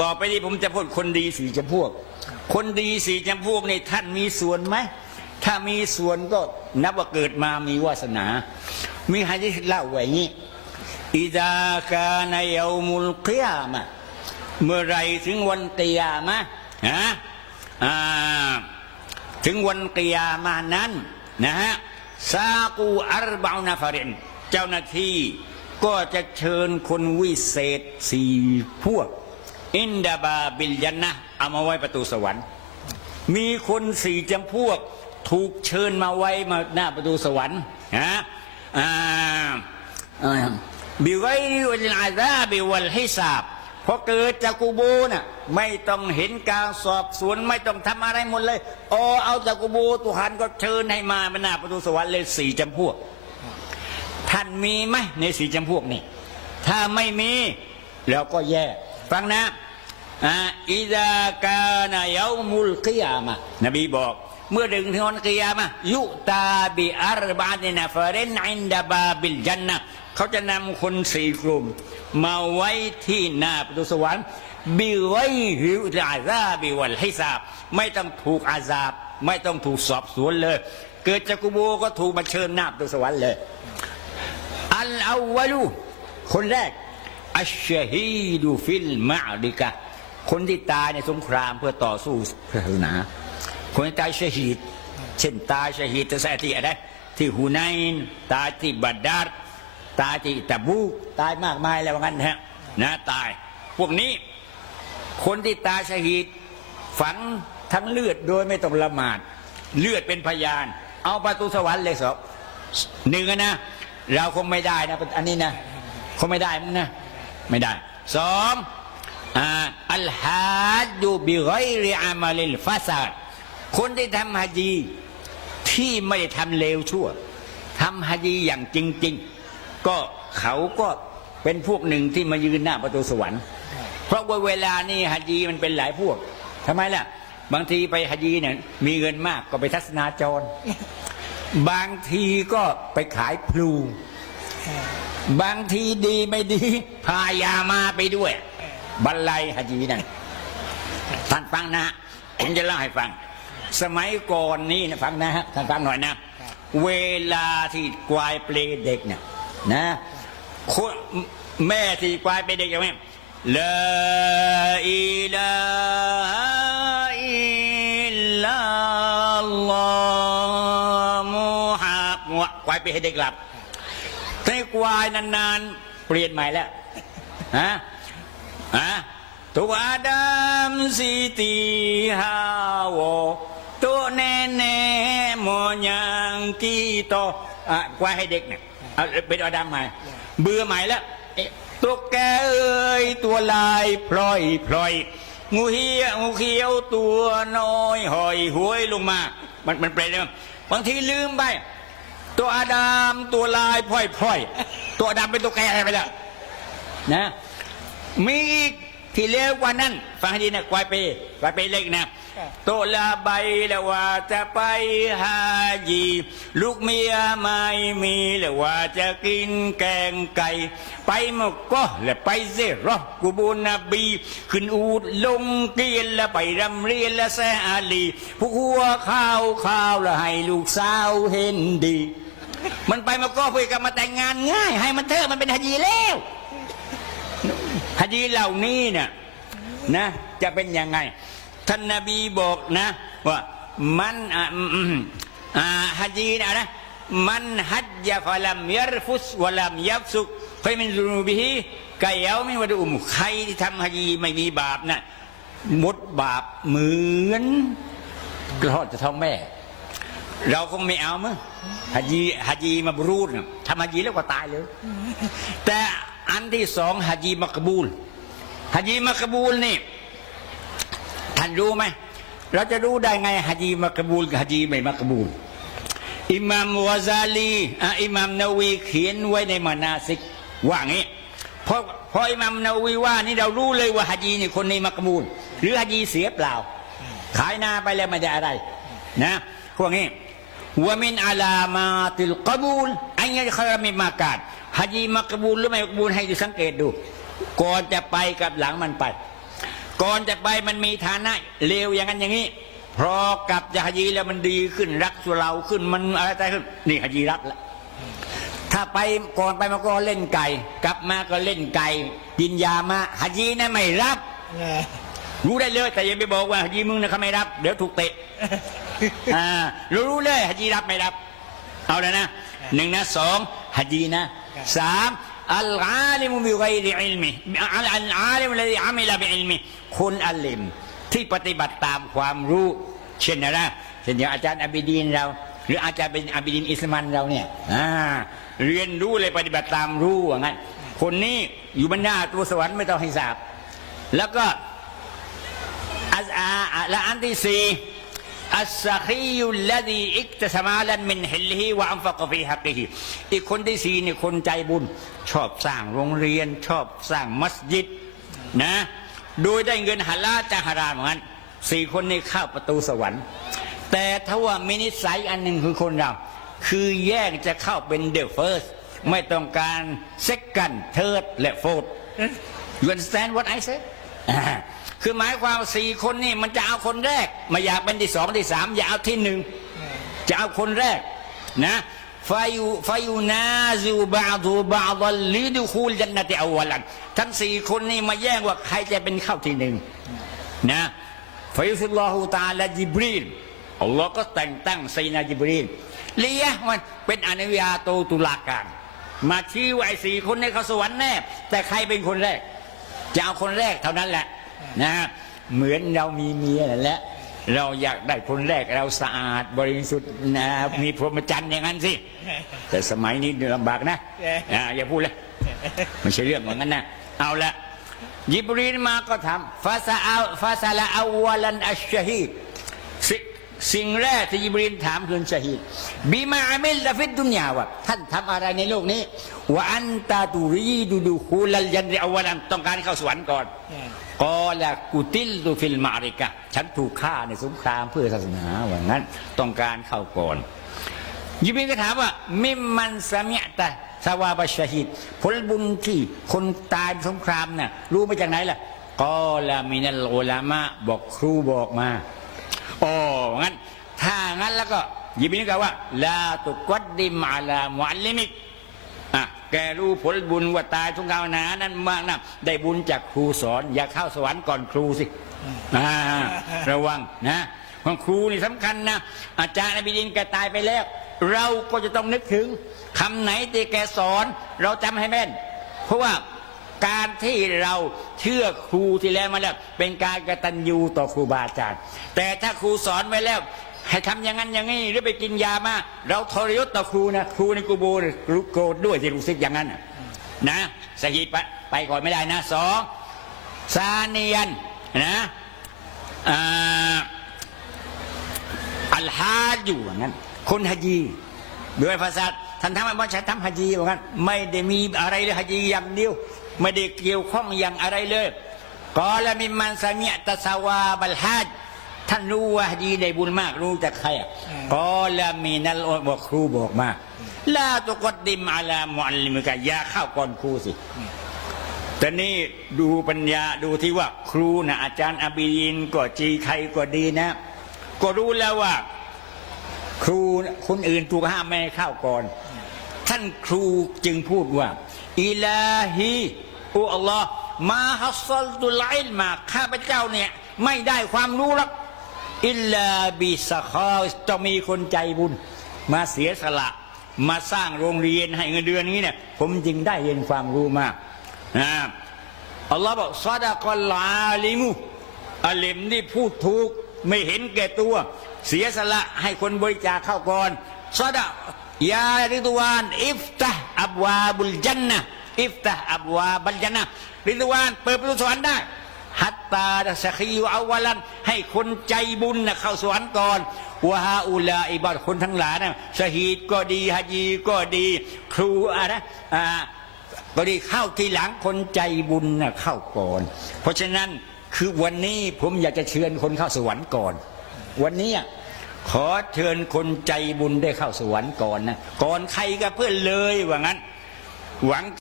ต่อไปนี้ผมจะพูดคนดีสี่จำพวก คนดีสี่จำพวกในท่านมีส่วนไหม ถ้ามีส่วนก็นับว่าเกิดมามีวาสนา มีฮะดิษเล่าไว้อย่งนี้อิดากานยามุลกิยามะเมื่อไรถึงวันกิยามะฮะถึงวันกิยามานั้นนะฮะซากูอัรบานาฟารินเจ้าหน้าที่ก็จะเชิญคนวิเศษสี่พวก อินดาบาบิลยันนะเอามาไว้ประตูสวรรค์ มีคนสี่จำพวกถูกเชิญมาไว้มาหน้าประตูสวรรค์นะบิไกวัลอาซาบิวัลฮิซาบพอเกิดจากกูโบน่ะไม่ต้องเห็นการสอบสวนไม่ต้องทำอะไรหมดเลยโอเอาจากกูโบตุหันก็เชิญให้มาหน้าประตูสวรรค์เลยสี่จำพวก ท่านมีไหมในสี่จำพวกนี้ถ้าไม่มีเราก็แย่ ฟังนะอิดากานายามุลกิยามะนบีบอก เมื่อดึงถึงวันกิยามะยุตาบิอารบาตินาฟาเรนอินดาบาบิลจันนะเขาจะนำคนสี่กลุ่ม มาไว้ที่หน้าประตูสวรรค์บิไว้หิวอาซาบิวัลฮิซาบ ไม่ต้องถูกอาซาบ ไม่ต้องถูกสอบสวนเลย เกิดจากกุโบก็ถูกมาเชิญหน้าประตูสวรรค์เลย อัลอาวลูคนแรก อัชชฮีดูฟิลมาดิกะ คนที่ตายในสงครามเพื่อต่อสู้ศาสนา คนที่ตายชฮีดเช่นตายชฮีดจะแท้ที่อะไรที่ฮูไนน์ตายที่บัดดาร์ตายที่ตะบูกตายมากมายแล้วงั้นนะฮะนะตาย พวกนี้ คนที่ตายชฮีดฝังทั้งเลือดโดยไม่ต้องละหมาด เลือดเป็นพยาน เอาประตูสวรรค์เลยสอบหนึ่งอนะ เราคงไม่ได้นะ อันนี้นะ คงไม่ได้มั้งนะ ไม่ได้สองอัลฮาจูบิไกริอามาลิลฟาซาดคนที่ทำฮะจีที่ไม่ได้ทำเลวชั่วทำฮะจีอย่างจริง ๆ ก็เขาก็เป็นพวกหนึ่งที่มายืนหน้าประตูสวรรค์ เพราะว่าเวลานี่ฮัจญีมันเป็นหลายพวกทำไมล่ะ บางทีไปฮัจญีเนี่ยมีเงินมากก็ไปทัศนาจร บางทีก็ไปขายพลู บางทีดีไม่ดี พายามาไปด้วย บรรลัยฮัจญีนั่นท่านฟังนะผมจะเล่าให้ฟัง สมัยก่อนนี่นะฟังนะฮะท่านฟังหน่อยนะ เวลาที่กวายเปลเด็กเนี่ยนะคนแม่ที่กวายเปลเด็กอย่างนี้ลาอิลาฮะอิลลัลลอฮ์มุฮัมมัดกวายเปลให้เด็กหลับ ควายนานๆ เปลี่ยนใหม่แล้วฮะฮะตัวอาดัมสิติฮาวตัวแน่แน่โมยังกีโตอะควายให้เด็กเนี่ยเอาเป็นอาดัมใหม่ เบื่อใหม่แล้วตัวแกเอ้ยตัวลายพลอยพลอยงูเหี้ยงูเขียวตัวน้อยหอยหวยลงมา มันมันเปลี่ยนเลยบางทีลืมไป ตัวอาดามตัวลายพลอยพลอยตัวอาดามเป็นตัวแกอะไรไปแล้วนะมีอีกที่เลวกว่านั้นฟังให้ดีนะควายเปควายเปเล็กนะตัวละใบแล้วว่าจะไปหาจีลูกเมียไม่มีแล้วว่าจะกินแกงไก่ ไปหมกก็และไปเซรอกูบูนบี ขึ้นอูดลงเกียนแล้วไปรำเรียนและแซอาลี ผู้หัวข้าวข้าวแล้วให้ลูกสาวเห็นดี มันไปมาก็เพื่อกับมาแต่งงานง่าย ให้มันเถอะมันเป็นฮัจีแล้วฮัจีเหล่านี้เนี่ยนะ จะเป็นยังไง ท่านนบีบอกนะ ว่ามันอ่าฮัจีนะนะมันฮัจยะฟะลัมยัรฟุสวะลัมยับสุกเคยเป็นซุนูบิฮิกะเยาไม่ว่าดูอุมใครที่ทำฮัจีไม่มีบาปนะหมดบาปเหมือนกระหอดจะท้องแม่ เราคงไม่เอามั้งฮัจีฮัจีมาบรูดน่ะทำฮัจีแล้วก็ตายเลย แต่อันที่สองฮัจีมักบูลฮัจีมักบูลนี่ท่านรู้ไหมเราจะรู้ได้ไงฮัจีมักบูลกับฮัจีไม่มักบูลอิหมัมวาซาลีอ่อิหมัมนาวีเขียนไว้ในมานาซิกว่างี้เพราะเพราะอิหมัมนาวีว่านี่เรารู้เลยว่าฮัจีนี่คนนี้มักบูล หรือฮัจีเสียเปล่า ขายนาไปแล้วมันจะอะไร นะพวกนี้ ว่ามินอาลามาติลกบูลอันนี้เขาไม่มากาดฮัจีมักบูลหรือไม่มักบูลให้ดูสังเกตดู ก่อนจะไปกับหลังมันไป ก่อนจะไปมันมีฐานะเลวอย่างนั้นอย่างนี้พอกลับจากฮาจีแล้วมันดีขึ้นรักสุเราขึ้นมันอะไรต่ขึ้นนี่ฮาจีรับแล้วถ้าไปก่อนไปมาก็เล่นไก่ กลับมาก็เล่นไก่กินยามาฮาจีนะไม่รับเออรู้ได้เลยแต่อย่าไปบอกว่าฮาจีมึงนะเขาไม่รับ เดี๋ยวถูกเตะ อ่ารู้รู้เลยฮะจีรับไม่รับ เอาแล้วนะหนึ่งนะสองฮะจีนะสามอัลอาลิมุบิไกริอิลมิอัลอัลอาลิมุลลีอามิลาบิอิลมิคนอัลลิม ที่ปฏิบัติตามความรู้ เช่นอะไรเช่นอย่างอาจารย์อับิดีนเรา หรืออาจารย์เป็นอับิดีนอิสมันเราเนี่ยอ่าเรียนรู้เลยปฏิบัติตามรู้ว่างั้นคนนี้อยู่บนหน้าตัวสวรรค์ไม่ต้องให้ทราบแล้วก็อัสอาและอันที่สี่ อัสซาคียุลลดีอิกตสมาลันมินฮิลฮิวะอัมฟักฟีฮักฮิอีกคนที่สี่นี่คนใจบุญ ชอบสร้างโรงเรียน ชอบสร้างมัสยิดนะ โดยได้เงินฮาลาลจากฮารามเหมือนกันสี่คนนี้เข้าประตูสวรรค์ แต่ถ้าว่ามินิสัยอันหนึ่งคือคนเรา คือแยกจะเข้าเป็นเดอะเฟิร์สไม่ต้องการเซกันเทิร์ดและโฟร์ You understand what I said อ่า คือหมายความสี่คนนี่มันจะเอาคนแรกไมาอยากเป็นที่สองที่สามอย่าเอาที่หนึ่งจะเอาคนแรกนะฟายูฟายูนาซิวบาดูบาดัลลิดูคูลจันนติอวลันทั้งสี่คนนี่มาแย่งว่าใครจะเป็นเข้าที่หนึ่งนะฟายุสุลลอฮูตาลาจิบรีลอัลลอฮ์ก็แต่งตั้งไซนาจิบรีลเลียะมันเป็นอนุญาโตตุลาการ มาชี้ว่าไอ้สี่คนในเขาสวรรค์แน่แต่ใครเป็นคนแรก จะเอาคนแรกเท่านั้นแหละ นะเหมือนเรามีเมียนั่นแหละเราอยากได้คนแรกเราสะอาดบริสุทธิ์นะมีพรหมจรรย์อย่างนั้นสิ แต่สมัยนี้ลำบากนะอ่าอย่าพูดเลยไม่ใช่เรื่องอย่างนั้นนะเอาละยิบรีนมาก็ทำฟาซาเอาฟาซาลาอาวลันอัชชะฮีด สิสิ่งแรกที่ยิบรีนถามคือชะฮีดบีมาอามิลลาฟิดดุนยาวะท่านทำอะไรในโลกนี้ว่าอันตาตูรีดูดูคูลัลยันริอาวลันต้องการเข้าสวรรค์ก่อนเออกอละกุติลตุฟิลมาริกะ ฉันถูกฆ่าในสงครามเพื่อศาสนาว่างั้นต้องการเข้าก่อน ยิบรีนก็ถามว่า มิมมันสมิยตะสวาบชฮีดผลบุญที่คนตายในสงครามน่ะรู้มาจากไหนล่ะกอละมินัลอุลามะบอกครูบอกมา โอ๋องั้น ถ้างั้นแล้วก็ยิบรีนก็ว่า ลาตุกัดดิมาลามุอัลลิมิกอะแกรู้ผลบุญว่าตายทุกขาวนานั้นมากนะได้บุญจากครูสอน อย่าเข้าสวรรค์ก่อนครูสิอ่าระวังนะเพราะครูนี่สำคัญนะอาจารย์อบิดินแกตายไปแล้ว เราก็จะต้องนึกถึงคำไหนที่แกสอน เราจำให้แม่น เพราะว่า การที่เราเชื่อครูที่แล้วมาแล้ว เป็นการกตัญญูต่อครูบาอาจารย์ แต่ถ้าครูสอนไว้แล้วให้ทำอย่างนั้นอย่างนี้หรือไปกินยามาเราทรยศต่อครูนะครูในกูโบนรู้โกรธด้วยที่รู้สึกอย่างนั้นนะสหิตไปไปก่อนไม่ได้นะสองซาเนียนนะอัลฮาอยู่อย่างนั้น คนฮจีโดยภาษาท่านทำว่าฉันทำฮจีว่างั้นไม่ได้มีอะไรเลยฮจีอย่างเดียว ไม่ได้เกี่ยวข้องอย่างอะไรเลยกอละมิมมันสามียตะสวาบัลฮัจท่านรู้ว่าดีได้บุญมากรู้จากใครอะกอละมีนัลบอกครูบอกมาลาตุกดดิมอาลามุอัลลิมิกะอยาเข้าก่อนครูสิแต่นี่ดูปัญญาดูที่ว่าครูนะอาจารย์อบียินก็จีใครก็ดีนะ ก็รู้แล้วว่า ครูคนอื่นถูกห้ามไม่ให้เข้าก่อน ท่านครูจึงพูดว่าอิลาฮีโอ้อัลลอฮ์มาฮัสซัลตุลอิลมาข้าพเจ้าเนี่ยไม่ได้ความรู้หรอกอิลลาบิสคาจะมีคนใจบุญ มาเสียสละ มาสร้างโรงเรียนให้เงินเดือนนี้เนี่ย ผมจึงได้เรียนความรู้มากนะอัลลอฮ์บอกซาดะกอลาลิมุอาลิมนี่พูดถูกไม่เห็นแก่ตัว เสียสละให้คนบริจาคเข้าก่อนซาดะยาริดวานอิฟตะอับวาบุลจันนะ อิฟตะอับวาบัลจันนะริดวานเปิดประตูสวรรค์ได้ฮัตตาสกีวอาวลันให้คนใจบุญนะเข้าสวรรค์ก่อนวะฮาอุลาอิบัดคนทั้งหลายนะชะฮีดก็ดีฮะจีก็ดี ครูอะไรนะอ่าก็ดีเข้าทีหลังคนใจบุญนะเข้าก่อน เพราะฉะนั้นคือวันนี้ผมอยากจะเชิญคนเข้าสวรรค์ก่อน วันนี้อะขอเชิญคนใจบุญได้เข้าสวรรค์ก่อนนะก่อนใครก็เพื่อนเลยว่างั้น หวัง